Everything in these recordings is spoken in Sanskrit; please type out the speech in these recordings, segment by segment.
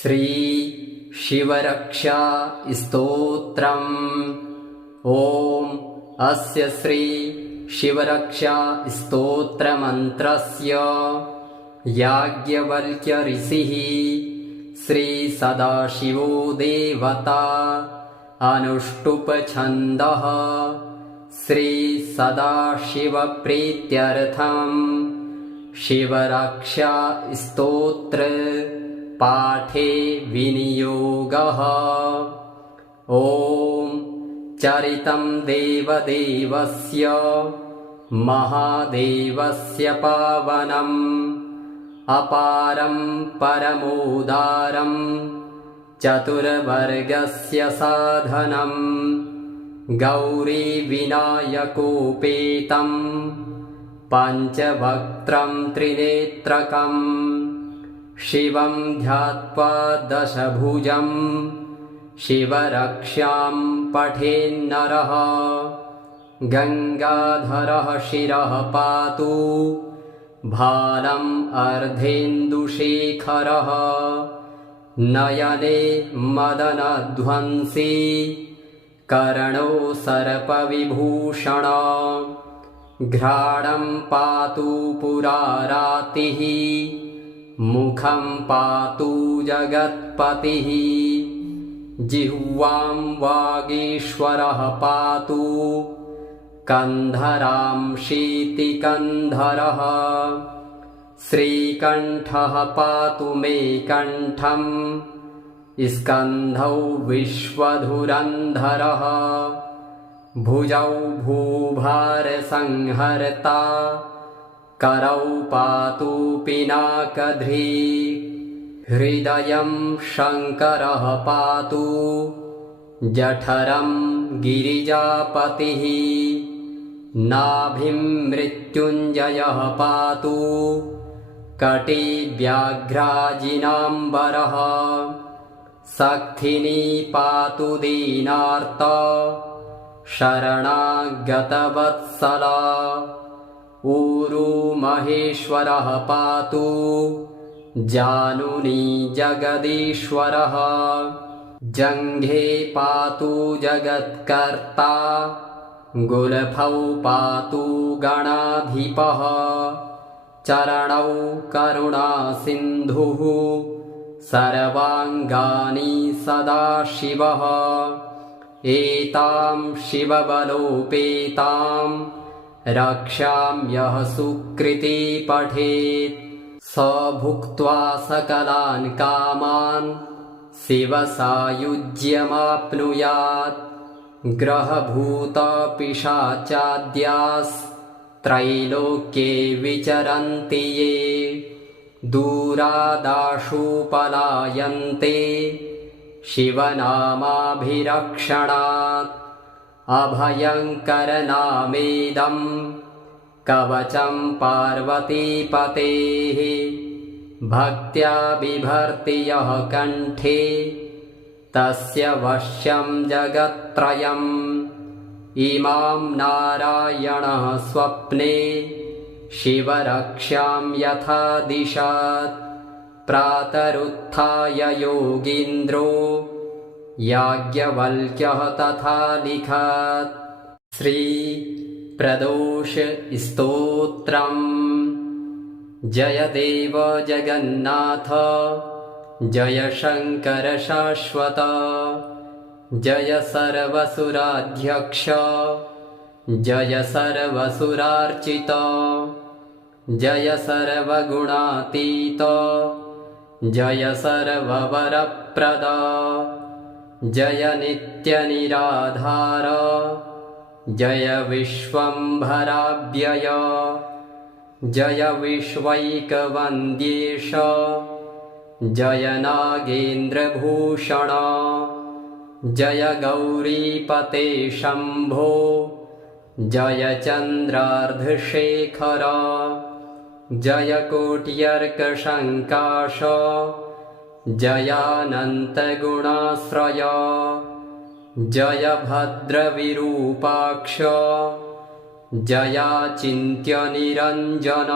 श्री शिवरक्षा स्तोत्रम्। ॐ अस्य श्री शिवरक्षा स्तोत्रमन्त्रस्य याज्ञवल्क्य ऋषिः श्री सदाशिवो देवता अनुष्टुप छन्दः श्री सदाशिवप्रीत्यर्थम् शिवरक्षा स्तोत्र पाठे विनियोगः। ॐ चरितं देवदेवस्य महादेवस्य पावनम् अपारं परमोदारं चतुर्वर्गस्य साधनम् गौरीविनायकोपेतं पञ्चवक्त्रं त्रिनेत्रकम् शिवं ध्यात्वा दशभुजं शिवरक्षां पठेन्नरः गङ्गाधरः शिरः पातु भालम् अर्धेन्दुशेखरः नयने मदनध्वंसी कर्णो सर्पविभूषण घ्राणं पातु पुरारातिः मुखं पातु जगत्पतिः जिह्वां वागीश्वरः पातु कन्धरां शीतिकन्धरः श्रीकण्ठः पातु मे कण्ठं स्कन्धौ विश्वधुरन्धरः भुजौ भूभारसंहर्ता करौ पातु पिनाकधृक् हृदयं शङ्करः पातु जठरं गिरिजापतिः नाभिं मृत्युञ्जयः पातु कटिव्याघ्राजिनाम्बरः सक्थिनी पातु दीनार्ता शरणागतवत्सला ऊरू महेश्वरः पातु जानुनी जगदीश्वरः जङ्घे पातु जगत्कर्ता गुल्फौ पातु गणाधिपः चरणौ करुणासिन्धुः सर्वाङ्गानि सदाशिवः एतां शिवबलोपेतां रक्षां यः सुकृती पठेत् स भुक्त्वा सकलान् कामान् शिवसायुज्यमाप्नुयात् ग्रहभूतपिशाचाद्यास्त्रैलोक्ये विचरन्ति ये दूरादाशु पलायन्ते शिवनामाभिरक्षणात् अभयङ्करनामेदं कवचं पार्वतीपतेः भक्त्या बिभर्ति यः कण्ठे तस्य वश्यं जगत्त्रयम् इमां नारायणः स्वप्ने शिवरक्षां यथा दिशात् प्रातरुत्थाय योगीन्द्रो याज्ञवल्क्यः तथा लिखात्। श्री प्रदोष स्तोत्रम्। जय देव जगन्नाथ जय शङ्कर शाश्वत जय सर्वसुराध्यक्ष जय सर्वसुरार्चित जय सर्वगुणातीत जय सर्ववरप्रद जय नित्यनिराधार जय विश्वम्भराव्यय जय विश्वैकवन्द्येश जय नागेन्द्रभूषण जय गौरीपते शम्भो जय चन्द्रार्धशेखर जय कोट्यर्कशङ्काश जयानन्तगुणाश्रय जय भद्रविरूपाक्ष जयाचिन्त्यनिरञ्जन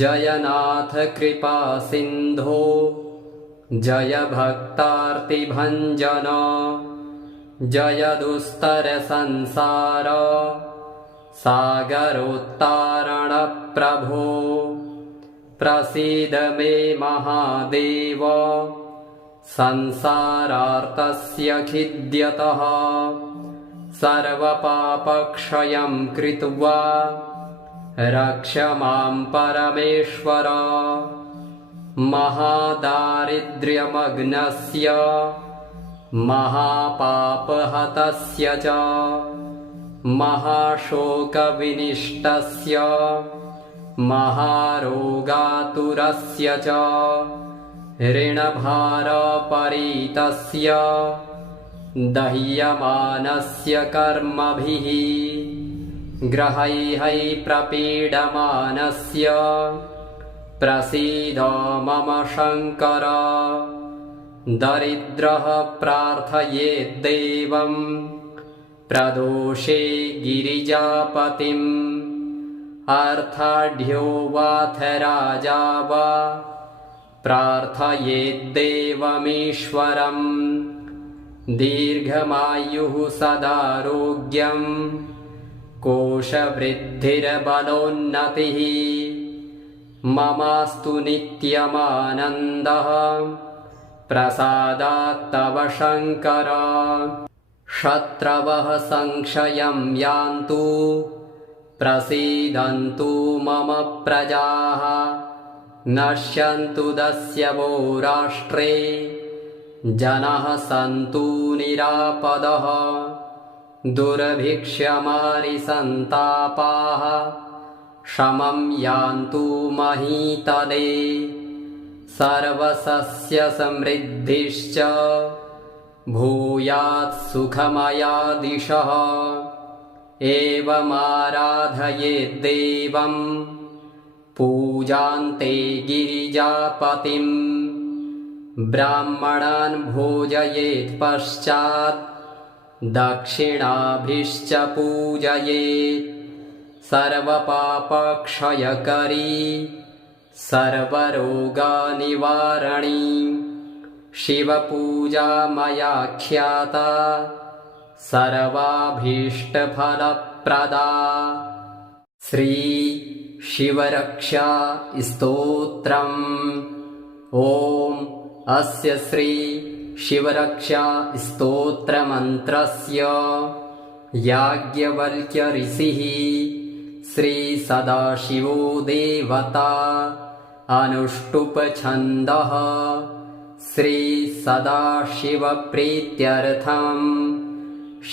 जयनाथ कृपासिन्धो जय भक्तार्तिभञ्जन जय दुस्तरसंसार सागरोत्तारणप्रभो प्रसीद मे महादेव संसारार्तस्य खिद्यतः सर्वपापक्षयं कृत्वा रक्ष मां परमेश्वर महादारिद्र्यमग्नस्य महापापहतस्य च महाशोकविनिष्टस्य महारोगातुरस्य च ऋणभारपरीतस्य दह्यमानस्य कर्मभिः ग्रहैः प्रपीडमानस्य प्रसीद मम शङ्कर दरिद्रः प्रार्थयेद्देवं प्रदोषे गिरिजापतिम् अर्थाढ्यो वाथ राजा वा प्रार्थयेद्देवमीश्वरम् दीर्घमायुः सदारोग्यं कोशवृद्धिर्बलोन्नतिः ममास्तु नित्यमानन्दः प्रसादात् तव शङ्कर शत्रवः संक्षयं यान्तु प्रसीदन्तु मम प्रजाः नश्यन्तु दस्यवो राष्ट्रे जनाः सन्तु निरापदः दुर्भिक्षमारिसन्तापाः शमं यान्तु महीतले सर्वसस्यसमृद्धिश्च भूयात् सुखमयादिशः एवमाराधयेद्देवं पूजान्ते गिरिजापतिम् ब्राह्मणान् भोजयेत् पश्चात् दक्षिणाभिश्च पूजयेत् सर्वपापक्षयकरी सर्वरोगनिवारणी शिवपूजा मया ख्याता सर्वाभीष्टफलप्रदा श्री शिवरक्षा स्तोत्रम् ॐ अस्य श्री शिवरक्षा स्तोत्रमन्त्रस्य याज्ञवल्क्य ऋषिः श्री सदाशिवो देवता अनुष्टुप छन्दः श्री सदाशिवप्रीत्यर्थं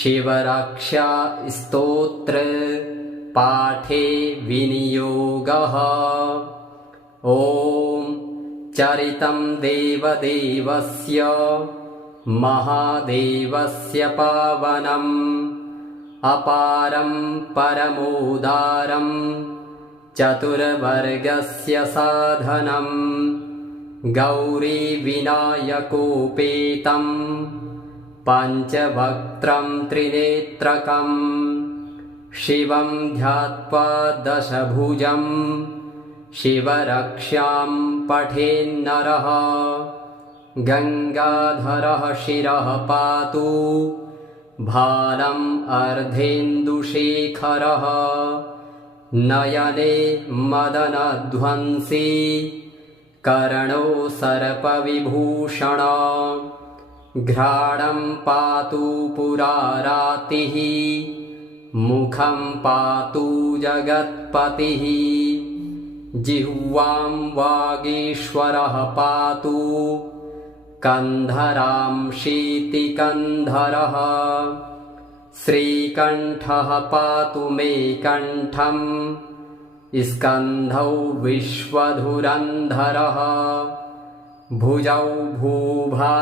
शिवरक्षा स्तोत्र पाठे विनियोगः ॐ चरितं देवदेवस्य महादेवस्य पावनम् अपारं परमोदारं चतुर्वर्गस्य साधनं गौरीविनायकोपेतं पञ्चवक्त्रं त्रिनेत्रकं शिवं ध्यात्वा दशभुजं शिवरक्षां पठेन्नरः गङ्गाधरः शिरः पातु भालम् अर्धेन्दुशेखरः नयने मदनध्वंसी कर्णो सर्पविभूषण घ्राणं पातु पुरारातिः मुखं पातु जगत्पतिः जिह्वां वागीश्वरः पातु कन्धरां शीतिकन्धरः श्रीकण्ठः पातु मे कण्ठं स्कन्धौ विश्वधुरन्धरः भुजौ भूभारसंहर्ता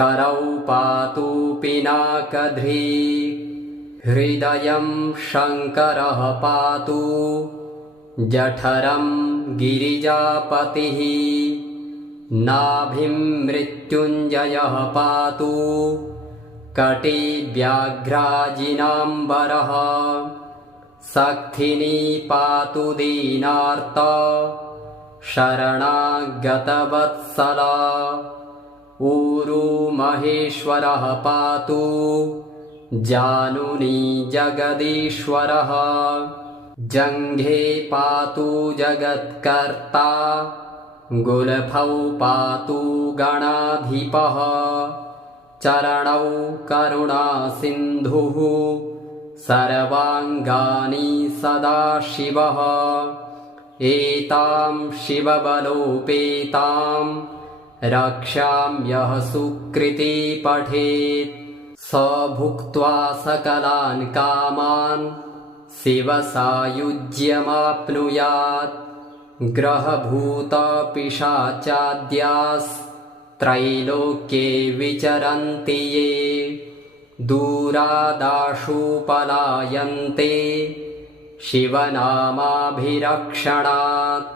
करौ पातु पिनाकधृक् हृदयं शङ्करः पातु जठरं गिरिजापतिः नाभिं मृत्युञ्जयः पातु कटिव्याघ्राजिनाम्बरः सक्थिनी पातु दीनार्ता शरणागतवत्सला ऊरू महेश्वरः पातु जानुनी जगदीश्वरः जङ्घे पातु जगत्कर्ता गुल्फौ पातु गणाधिपः चरणौ करुणासिन्धुः सर्वाङ्गानि सदाशिवः एतां शिवबलोपेतां रक्ष्याम्यः सुकृती पठेत् स भुक्त्वा सकलान् कामान् शिवसायुज्यमाप्नुयात् ग्रहभूतपिशाचाद्यास्त्रैलोक्ये विचरन्ति ये दूरादाशु पलायन्ते शिवनामाभिरक्षणात्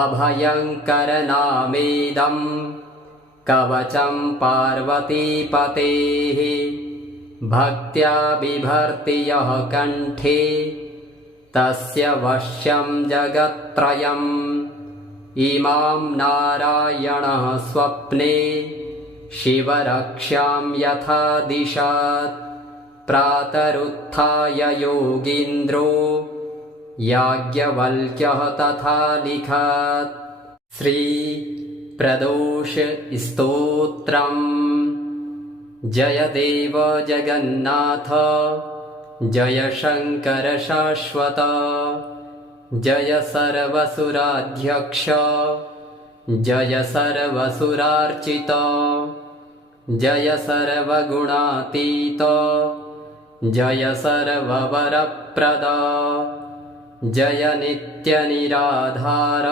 अभयङ्करनामेदं कवचं पार्वतीपतेः भक्त्या बिभर्ति यः कण्ठे तस्य वश्यं जगत्त्रयम् इमां नारायणः स्वप्ने शिवरक्ष्यां यथा दिशात् प्रातरुत्थाय योगीन्द्रो याज्ञवल्क्यः तथा लिखात् श्रीप्रदोष स्तोत्रम् जय देव जगन्नाथ जय शङ्कर शाश्वत जय सर्वसुराध्यक्ष जय सर्वसुरार्चित जय सर्वगुणातीत जय सर्ववरप्रद जय नित्यनिराधार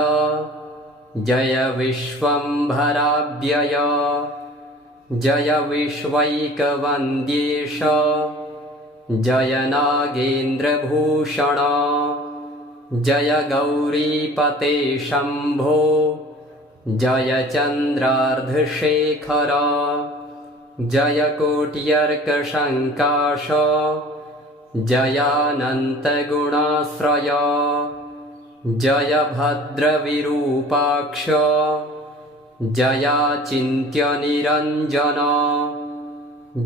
जय विश्वम्भराव्यय जय विश्वैकवन्द्येश जय नागेन्द्रभूषण जय गौरीपते शम्भो जय चन्द्रार्धशेखर जय कोट्यर्कशङ्काश जयानन्तगुणाश्रय जय भद्रविरूपाक्ष जयाचिन्त्यनिरञ्जन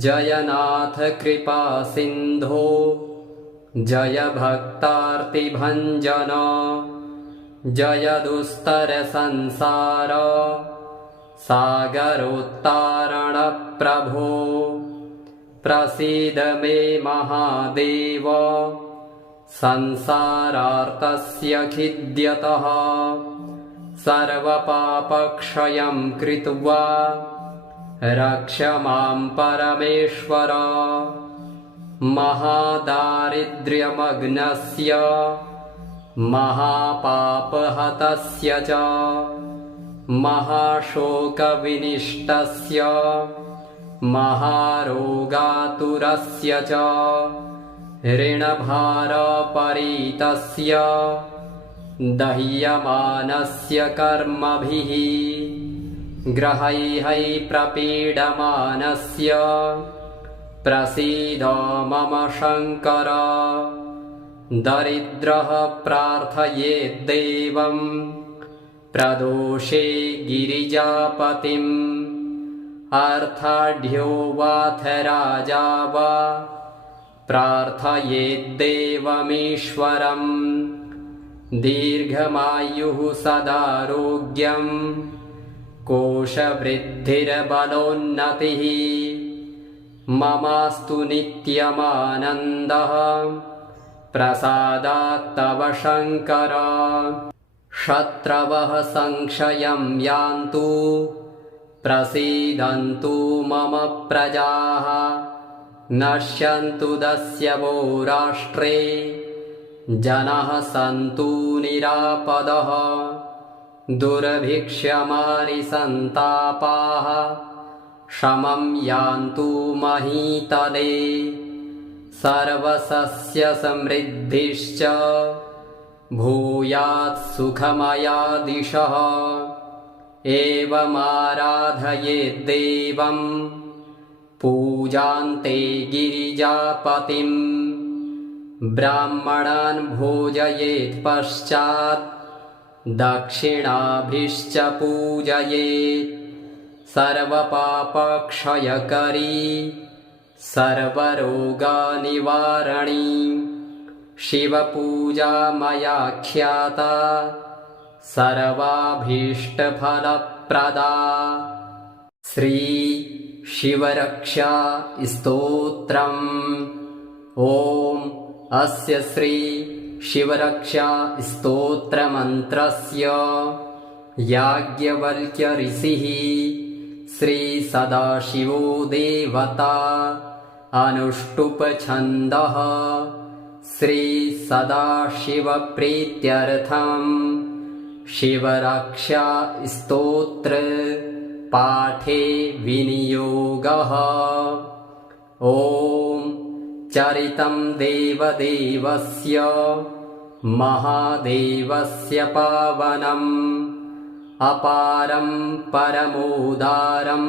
जय नाथ कृपासिन्धो जय भक्तार्तिभञ्जन जय दुस्तरसंसार सागरोत्तारणप्रभो प्रसीद मे महादेव संसारार्तस्य खिद्यतः सर्वपापक्षयं कृत्वा रक्ष मां परमेश्वर महादारिद्र्यमग्नस्य महापापहतस्य च महाशोकविनिष्टस्य महारोगातुरस्य च ऋणभारपरीतस्य दह्यमानस्य कर्मभिः ग्रहैः प्रपीडमानस्य प्रसीद मम शङ्कर दरिद्रः प्रार्थयेद्देवं प्रदोषे गिरिजापतिम् अर्थाढ्यो वाथ राजा वा प्रार्थयेद्देवमीश्वरम् दीर्घमायुः सदारोग्यं कोशवृद्धिर्बलोन्नतिः ममास्तु नित्यमानन्दः प्रसादात् तव शङ्कर शत्रवः संक्षयं यान्तु प्रसीदन्तु मम प्रजाः नश्यन्तु दस्यवो राष्ट्रे जनाः सन्तु निरापदः दुर्भिक्षमारिसन्तापाः शमं यान्तु महीतले सर्वसस्यसमृद्धिश्च भूयात् सुखमया दिशः एवमाराधयेद्देवं पूजान्ते गिरिजापतिम् ब्राह्मणान् भोजयेत् पश्चात् दक्षिणाभिश्च पूजयेत् सर्वपापक्षयकरी सर्वरोगनिवारणी शिवपूजा मया ख्याता सर्वाभीष्टफलप्रदा। श्री शिवरक्षा स्तोत्रम्। ॐ अस्य श्री शिवरक्षा स्तोत्रमन्त्रस्य याज्ञवल्क्य ऋषिः श्री सदाशिवो देवता अनुष्टुप् श्री सदाशिवप्रीत्यर्थम् शिवरक्षा स्तोत्र पाठे विनियोगः। ॐ चरितं देवदेवस्य महादेवस्य पावनम् अपारं परमोदारं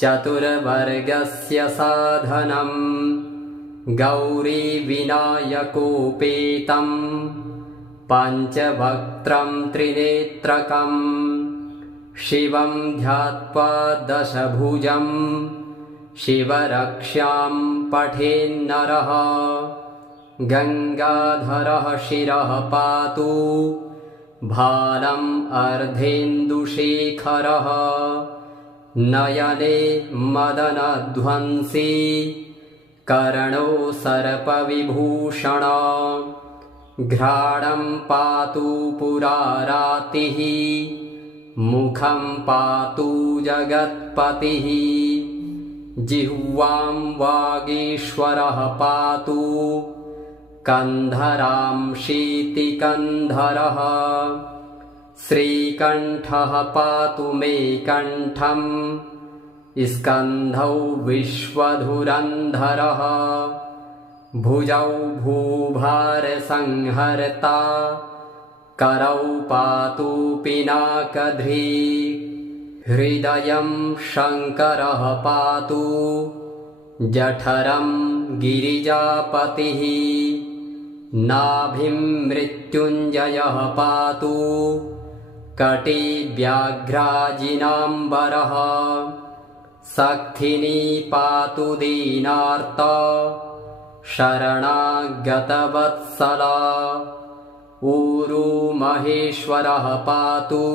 चतुर्वर्गस्य साधनम् गौरीविनायकोपेतं पञ्चवक्त्रं त्रिनेत्रकम् शिवं ध्यात्वा दशभुजं शिवरक्षां पठेन्नरः गङ्गाधरः शिरः पातु भालम् अर्धेन्दुशेखरः नयने मदनध्वंसी कर्णो सर्पविभूषण घ्राणं पातु पुरारातिः मुखं पातु जगत्पतिः जिह्वां वागीश्वरः पातु कन्धरां शीतिकन्धरः श्रीकण्ठः पातु मे कण्ठं स्कन्धौ विश्वधुरन्धरः भुजौ भूभारसंहर्ता करौ पातु पिनाकधृक् हृदयं शङ्करः पातु जठरं गिरिजापतिः नाभिं मृत्युञ्जयः पातु कटिव्याघ्राजिनाम्बरः सक्थिनी पातु दीनार्त शरणागतवत्सला ऊरु महेश्वरः पातु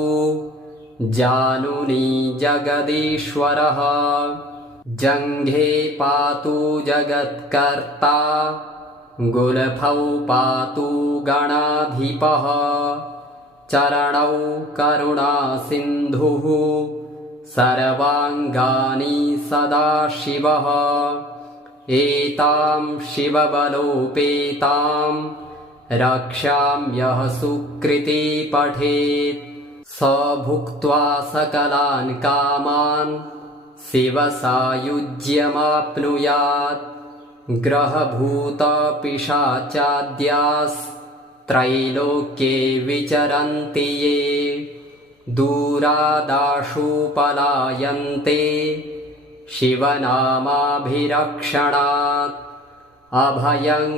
जानुनी जगदीश्वरः जङ्घे पातु जगत्कर्ता गुल्फौ पातु गणाधिपः चरणौ करुणासिन्धुः सर्वाङ्गानि सदाशिवः एतां शिवबलोपेतां रक्षां यः सुकृती पठेत् स भुक्त्वा सकलान् कामान् शिवसायुज्यमाप्नुयात् ग्रहभूतपिशाचाद्यास्त्रैलोक्ये विचरन्ति ये दूरादाशु पलायन्ते शिवनामाभिरक्षणात् अभयङ्करनामेदं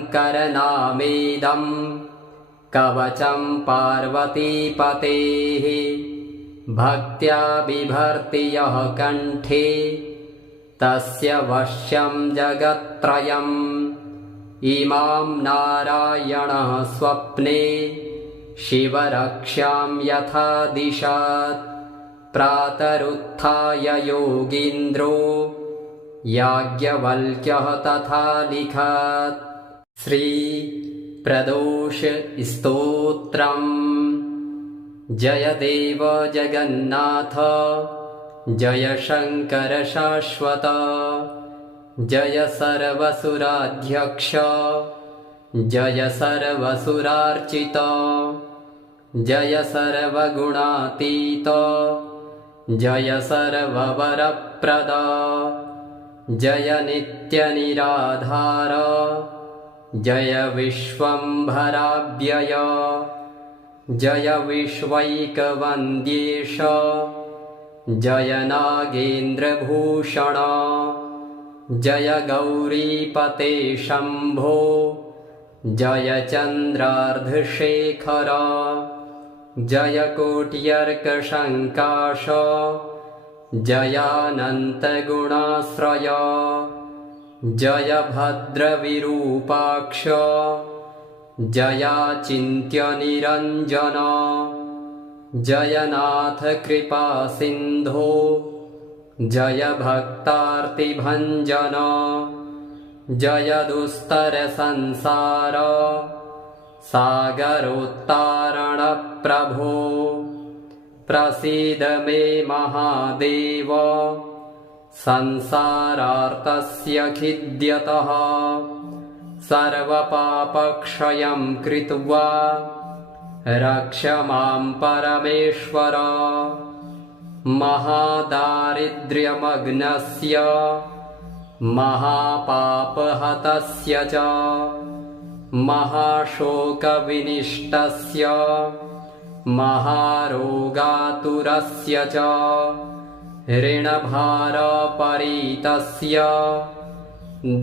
कवचं पार्वतीपतेः भक्त्या बिभर्ति यः कण्ठे तस्य वश्यं जगत्त्रयम् इमां नारायणः स्वप्ने शिवरक्षां यथा दिशात् प्रातरुत्थाय योगीन्द्रो याज्ञवल्क्यः तथा लिखात् श्री प्रदोष स्तोत्रम् जय देव जगन्नाथ जय शङ्कर शाश्वत जय सर्वसुराध्यक्ष जय सर्वसुरार्चित जय सर्वगुणातीत जय सर्ववरप्रद जय नित्यनिराधार जय विश्वम्भराव्यय जय विश्वैकवन्द्येश जय नागेन्द्रभूषण जय गौरीपते शम्भो जय चन्द्रार्धशेखर जय कोट्यर्कशङ्काश जयानन्तगुणाश्रय जय भद्रविरूपाक्ष जयाचिन्त्यनिरञ्जन जय नाथ कृपासिन्धो जय भक्तार्तिभञ्जन जय दुस्तरसंसार सागरोत्तारणप्रभो प्रसीद मे महादेव संसारार्तस्य खिद्यतः सर्वपापक्षयं कृत्वा रक्ष मां परमेश्वर महादारिद्र्यमग्नस्य महापापहतस्य च महाशोकविनिष्टस्य महारोगातुरस्य च ऋणभारपरीतस्य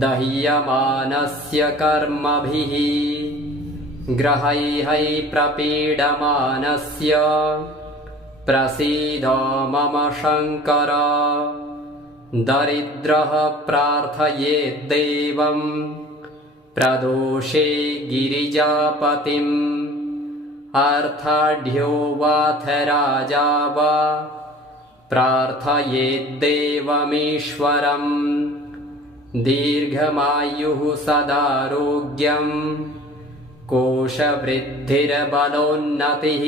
दह्यमानस्य कर्मभिः ग्रहैः प्रपीडमानस्य प्रसीद मम शङ्कर दरिद्रः प्रार्थयेद्देवं प्रदोषे गिरिजापतिम् अर्थाढ्यो वाथ राजा वा प्रार्थयेद्देवमीश्वरम् दीर्घमायुः सदारोग्यं कोशवृद्धिर्बलोन्नतिः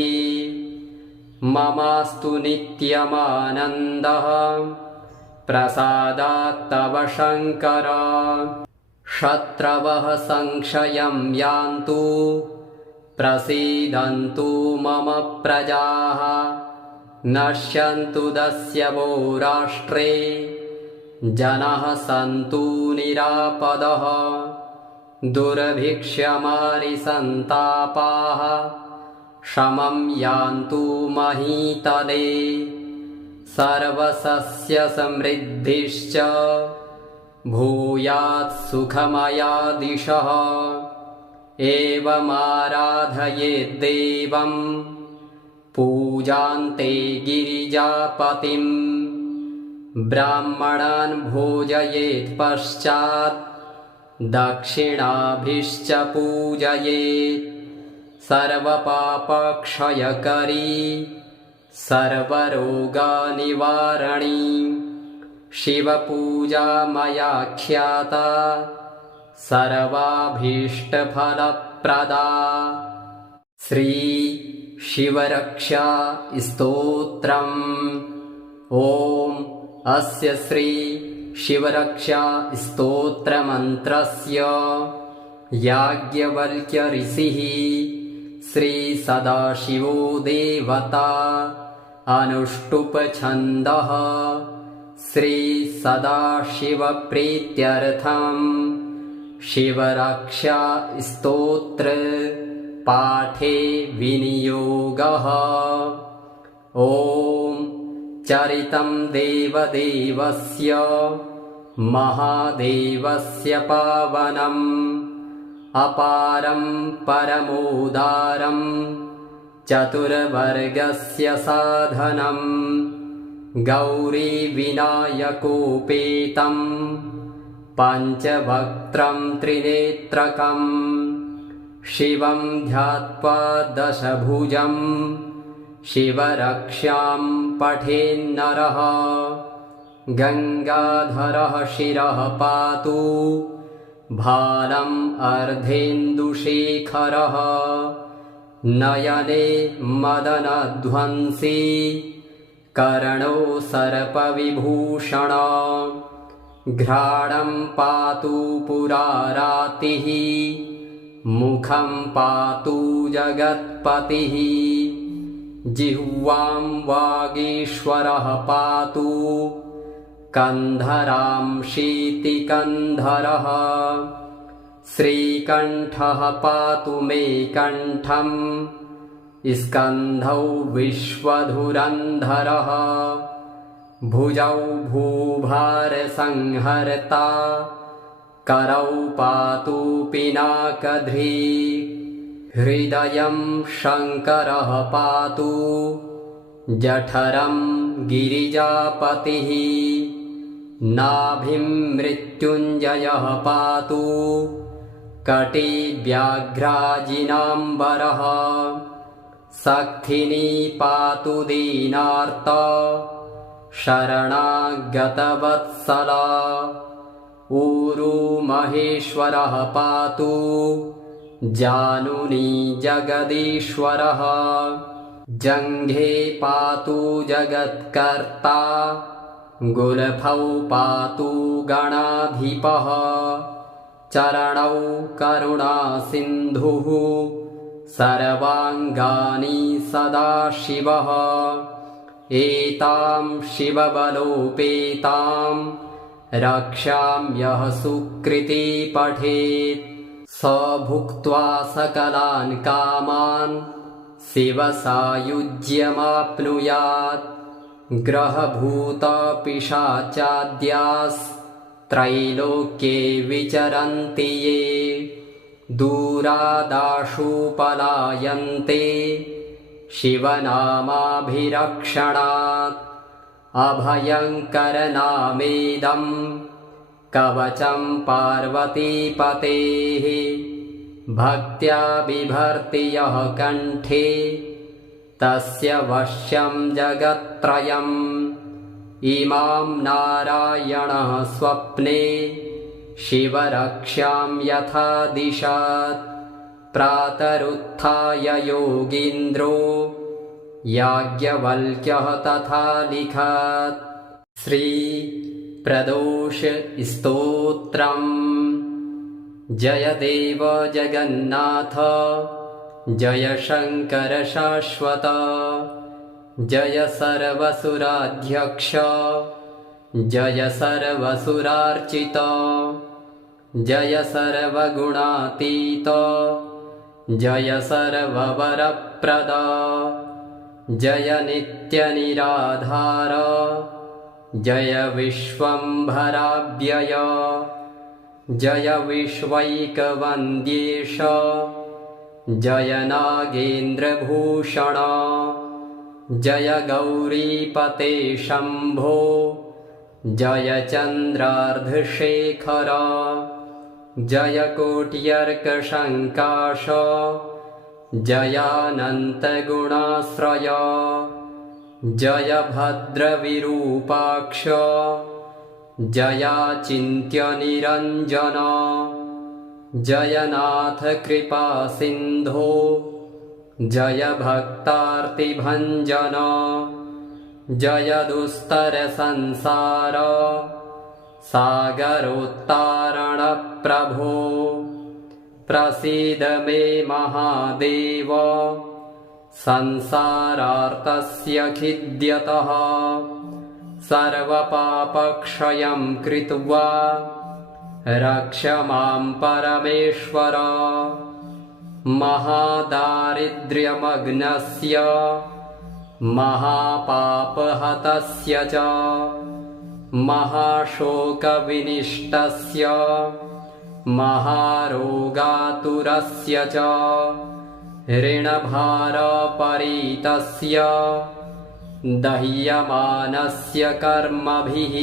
ममास्तु नित्यमानन्दः प्रसादात् तव शङ्कर शत्रवः संक्षयं यान्तु प्रसीदन्तु मम प्रजाः नश्यन्तु दस्यवो राष्ट्रे जनाः सन्तु निरापदः दुर्भिक्षमारिसन्तापाः शमं यान्तु महीतले सर्वसस्यसमृद्धिश्च भूयात् सुखमयादिशः एवमाराधयेद्देवं पूजान्ते गिरिजापतिम् ब्राह्मणान् भोजयेत् पश्चात् दक्षिणाभिश्च पूजयेत् सर्वपापक्षयकरी सर्वरोगनिवारणी शिवपूजा मया ख्याता सर्वाभीष्टफलप्रदा श्री शिवरक्षा स्तोत्रम् ॐ अस्य श्री शिवरक्षा स्तोत्रमन्त्रस्य याज्ञवल्क्य ऋषिः श्री सदाशिवो देवता अनुष्टुप छन्दः श्री सदाशिवप्रीत्यर्थं शिवरक्षा स्तोत्र पाठे विनियोगः ॐ चरितं देवदेवस्य महादेवस्य पावनम् अपारं परमोदारं चतुर्वर्गस्य साधनम् गौरीविनायकोपेतं पञ्चवक्त्रं त्रिनेत्रकम् शिवं ध्यात्वा दशभुजं शिवरक्षां पठेन्नरः गङ्गाधरः शिरः पातु भालम् अर्धेन्दुशेखरः नयने मदनध्वंसी कर्णो सर्पविभूषण घ्राणं पातु पुरारातिः मुखं पातु जगत्पतिः जिह्वां वागीश्वरः पातु कन्धरां शीतिकन्धरः श्रीकण्ठः पातु मे कण्ठं स्कन्धौ विश्वधुरन्धरः भुजौ भूभारसंहर्ता करौ पातु पिनाकधृ हृदयं शङ्करः पातु जठरं गिरिजापतिः नाभिं मृत्युञ्जयः पातु कटिव्याघ्राजिनाम्बरः सक्थिनी पातु दीनार्त शरणागतवत्सला ऊरु महेश्वरः पातु जानुनी जगदीश्वरः जङ्घे पातु जगत्कर्ता गुल्फौ पातु गणाधिपः चरणौ करुणासिन्धुः सर्वाङ्गानि सदाशिवः एतां शिवबलोपेतां रक्षाम्यः सुकृती पठेत् स भुक्त्वा सकलान् कामान् शिवसायुज्यमाप्नुयात् ग्रहभूतपिशाचाद्यास्त्रैलोक्ये विचरन्ति ये दूरादाशु पलायन्ते शिवनामाभिरक्षणात् अभयङ्करनामेदं कवचं पार्वतीपतेः भक्त्या बिभर्ति यः कण्ठे तस्य वश्यं जगत्त्रयम् इमां नारायणः स्वप्ने शिवरक्ष्यां यथा दिशात् प्रातरुत्थाय योगीन्द्रो याज्ञवल्क्यः तथा लिखात् श्रीप्रदोष स्तोत्रम् जय देव जगन्नाथ जय शङ्कर शाश्वत जय सर्वसुराध्यक्ष जय सर्वसुरार्चित जय सर्वगुणातीत जय सर्ववरप्रद जय नित्यनिराधार जय विश्वम्भराव्यय जय विश्वैकवन्द्येश जय नागेन्द्रभूषण जय गौरीपते शम्भो जय चन्द्रार्धशेखर जय कोट्यर्कशङ्काश जयानन्तगुणाश्रय जय भद्रविरूपाक्ष जयाचिन्त्यनिरञ्जन जय नाथ कृपासिन्धो जय भक्तार्तिभञ्जन जय दुस्तरसंसार सागरोत्तारणप्रभो प्रसीद मे महादेव संसारार्तस्य खिद्यतः सर्वपापक्षयं कृत्वा रक्ष मां परमेश्वर महादारिद्र्यमग्नस्य महापापहतस्य च महाशोकविनिष्टस्य महारोगातुरस्य च ऋणभारपरीतस्य दह्यमानस्य कर्मभिः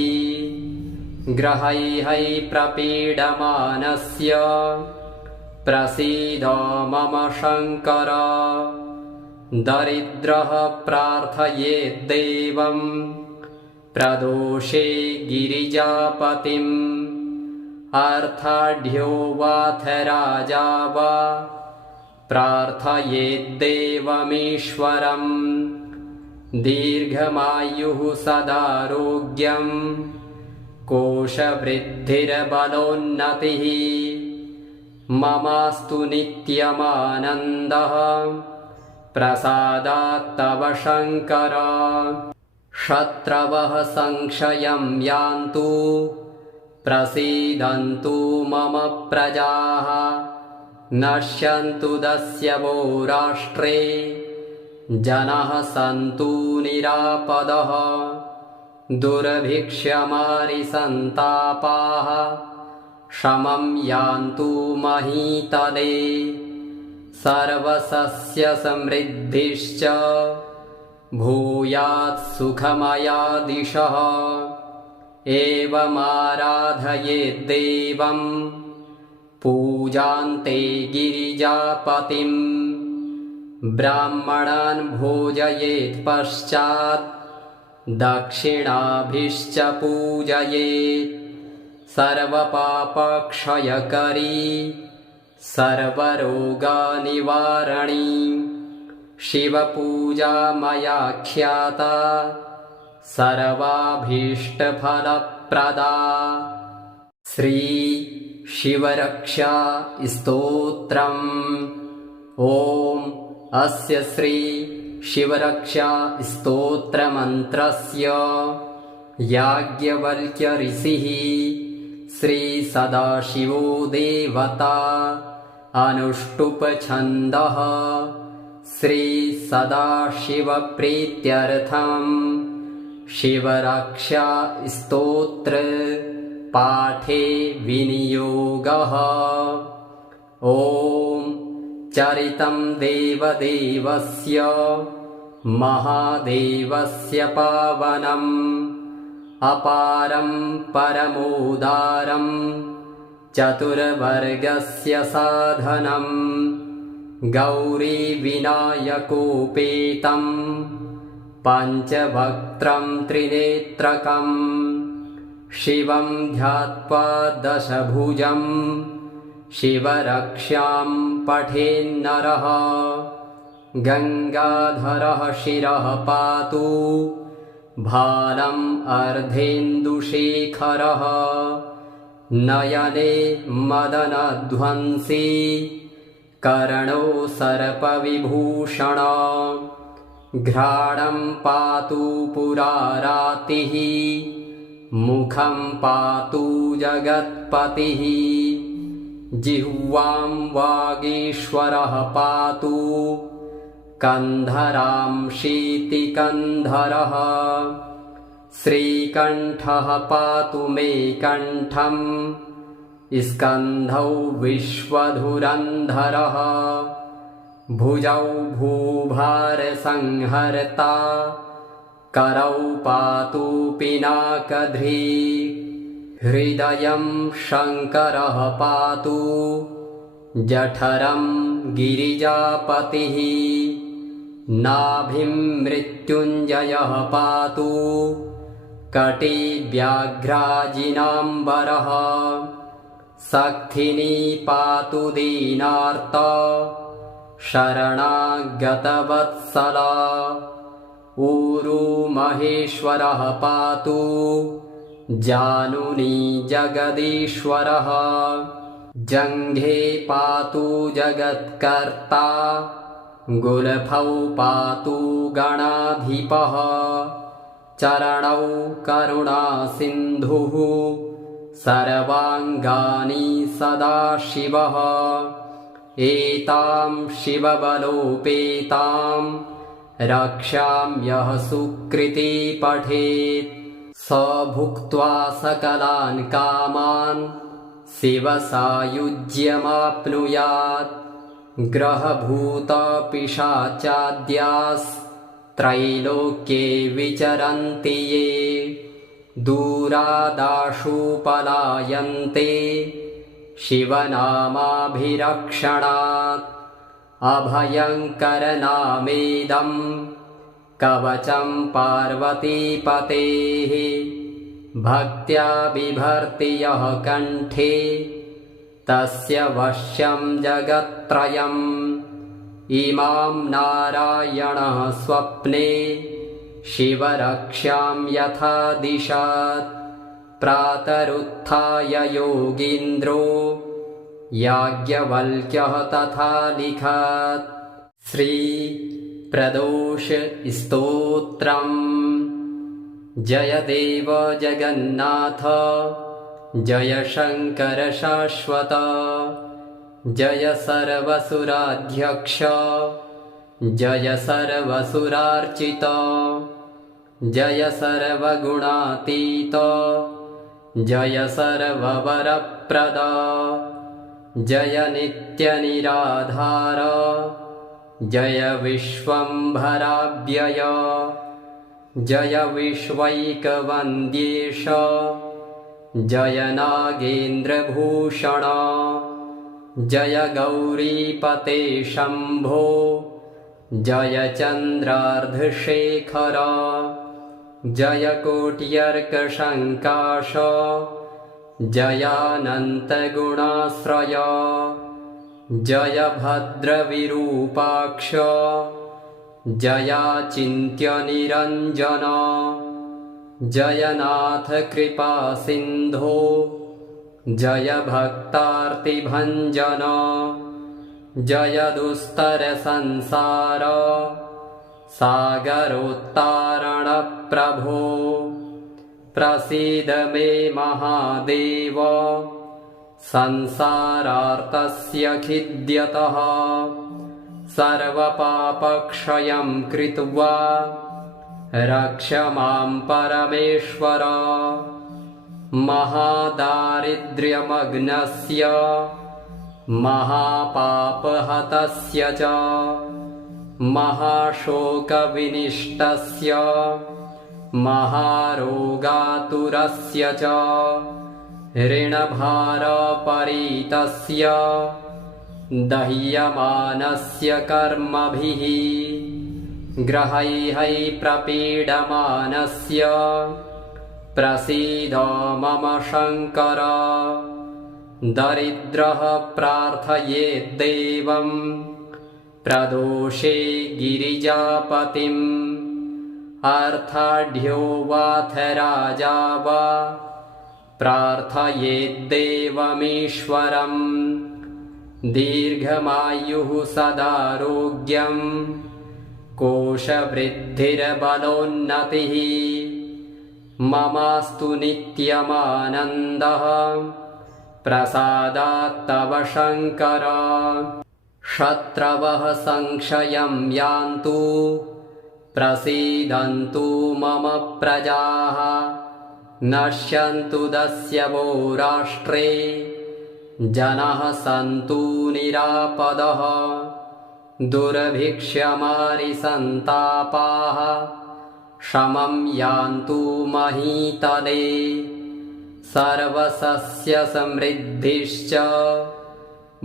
ग्रहैः प्रपीडमानस्य प्रसीद मम शङ्कर दरिद्रः प्रार्थयेद्देवं प्रदोषे गिरिजापतिम् अर्थाढ्यो वाथ राजा वा प्रार्थयेद्देवमीश्वरम् दीर्घमायुः सदारोग्यं कोशवृद्धिर्बलोन्नतिः ममास्तु नित्यमानन्दः प्रसादात् तव शङ्कर शत्रवः संक्षयं यान्तु प्रसीदन्तु मम प्रजाः नश्यन्तु दस्यवो राष्ट्रे जनाः सन्तु निरापदः दुर्भिक्षमारिसन्तापाः शमं यान्तु महीतले सर्वसस्यसमृद्धिश्च भूयात् सुखमयादिशः एवमाराधयेद्देवं पूजान्ते गिरिजापतिं ब्राह्मणान् भोजयेत् पश्चात् दक्षिणाभिश्च पूजयेत् सर्वपापक्षयकरी सर्वरोगनिवारणी शिवपूजा मया ख्याता सर्वाभीष्टफलप्रदा। श्री शिवरक्षा स्तोत्रम्। ॐ अस्य श्री शिवरक्षा स्तोत्रमन्त्रस्य याज्ञवल्क्य ऋषिः श्री सदाशिवो देवता अनुष्टुप छन्दः श्री सदाशिवप्रीत्यर्थं शिवरक्षा स्तोत्र पाठे विनियोगः। ॐ चरितं देवदेवस्य महादेवस्य पावनम् अपारं परमोदारं चतुर्वर्गस्य साधनम् गौरीविनायकोपेतं पञ्चवक्त्रं त्रिनेत्रकम् शिवं ध्यात्वा दशभुजं शिवरक्षां पठेन्नरः गङ्गाधरः शिरः पातु भालम् अर्धेन्दुशेखरः नयने मदनध्वंसी कर्णो सर्पविभूषण घ्राणं पातु पुरारातिः मुखं पातु जगत्पतिः जिह्वां वागीश्वरः पातु कन्धरां शीतिकन्धरः श्रीकण्ठः पातु मे कण्ठं स्कन्धौ विश्वधुरन्धरः भुजौ भूभारसंहर्ता करौ पातु पिनाकधृक् हृदयं शङ्करः पातु जठरं गिरिजापतिः नाभिं मृत्युञ्जयः पातु कटिव्याघ्राजिनाम्बरः सक्थिनी पातु दीनार्ता शरणागतवत्सला ऊरु महेश्वरः पातु जानुनी जगदीश्वरः जङ्घे पातु जगत्कर्ता गुल्फौ पातु गणाधिपः चरणौ करुणासिन्धुः सर्वाङ्गानि सदाशिवः एतां शिवबलोपेतां रक्षां यः सुकृती पठेत् स भुक्त्वा सकलान् कामान् शिवसायुज्यमाप्नुयात् ग्रहभूतपिशाचाद्यास्त्रैलोक्ये विचरन्ति ये दूरादाशु पलायन्ते शिवनामाभिरक्षणात् अभयङ्करनामेदं कवचं पार्वतीपतेः भक्त्या बिभर्ति यः कण्ठे तस्य वश्यं जगत्त्रयम् इमां नारायणः स्वप्ने शिवरक्षां यथा दिशात् प्रातरुत्थाय योगीन्द्रो याज्ञवल्क्यः तथा लिखात् श्री प्रदोष स्तोत्रम् जय देव जगन्नाथ जय शङ्कर शाश्वत जय सर्वसुराध्यक्ष जय सर्वसुरार्चित जय सर्वगुणातीत जय सर्ववरप्रद जय नित्यनिराधार जय विश्वम्भराव्यय जय विश्वैकवन्द्येश जय नागेन्द्रभूषण जय गौरीपते शम्भो जय चन्द्रार्धशेखर जय कोट्यर्कशङ्काश जयानन्तगुणाश्रय जय भद्रविरूपाक्ष जयाचिन्त्यनिरञ्जन जय नाथ कृपासिन्धो जय भक्तार्तिभञ्जन जय दुस्तरसंसार सागरोत्तारणप्रभो प्रसीद मे महादेव संसारार्तस्य खिद्यतः सर्वपापक्षयं कृत्वा रक्ष मां परमेश्वर महादारिद्र्यमग्नस्य महापापहतस्य च महाशोकविनिष्टस्य महारोगातुरस्य च ऋणभारपरीतस्य दह्यमानस्य कर्मभिः ग्रहैः प्रपीडमानस्य प्रसीद मम शङ्कर दरिद्रः प्रार्थयेद्देवं प्रदोषे गिरिजापतिम् अर्थाढ्यो वाथ राजा वा प्रार्थयेद्देवमीश्वरम् दीर्घमायुः सदारोग्यं कोशवृद्धिर्बलोन्नतिः ममास्तु नित्यमानन्दः प्रसादात् तव शङ्कर शत्रवः संक्षयं यान्तु प्रसीदन्तु मम प्रजाः नश्यन्तु दस्यवो राष्ट्रे जनाः सन्तु निरापदः दुर्भिक्षमारिसन्तापाः शमं यान्तु महीतले सर्वसस्यसमृद्धिश्च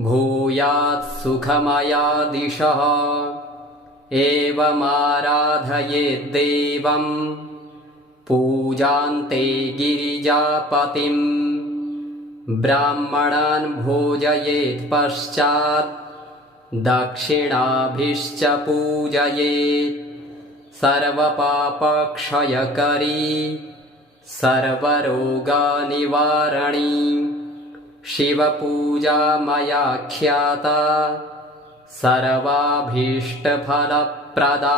भूयात् सुखमयादिशः एवमाराधयेद्देवं पूजान्ते गिरिजापतिम् ब्राह्मणान् भोजयेत् पश्चात् दक्षिणाभिश्च पूजयेत् सर्वपापक्षयकरी सर्वरोगनिवारणी शिवपूजा मया ख्याता सर्वाभीष्टफलप्रदा